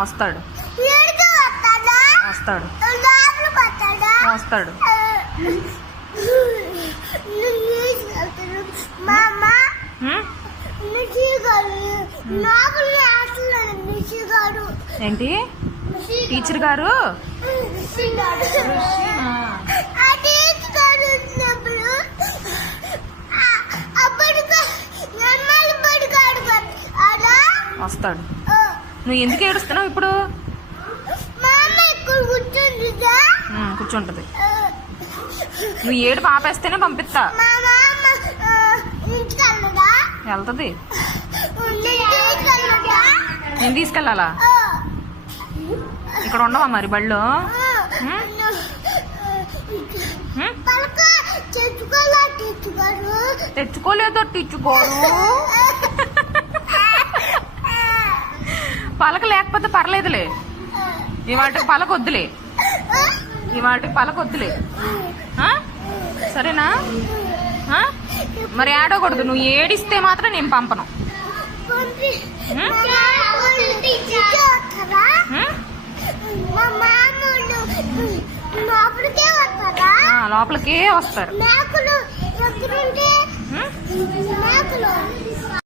వస్తాడు వస్తాడు వస్తాడు. ఏంటి టీచర్ గారు వస్తాడు. నువ్వు ఎందుకు ఏడుస్తున్నావు ఇప్పుడు? కూర్చుంటది. నువ్వు ఏడు పాపేస్తేనే పంపిస్తా. వెళ్తుంది. నేను తీసుకెళ్ళాలా? ఇక్కడ ఉండవా మరి బళ్ళు? తెచ్చుకోలేదో తెచ్చుకోరు. పలక లేకపోతే పర్లేదులే. ఇవాటికి పలక వద్దులే. ఇవాటికి పలక వద్దులే. సరేనా? మరి ఏడకూడదు. నువ్వు ఏడిస్తే మాత్రం నేను పంపను. లోపలికే వస్తారు.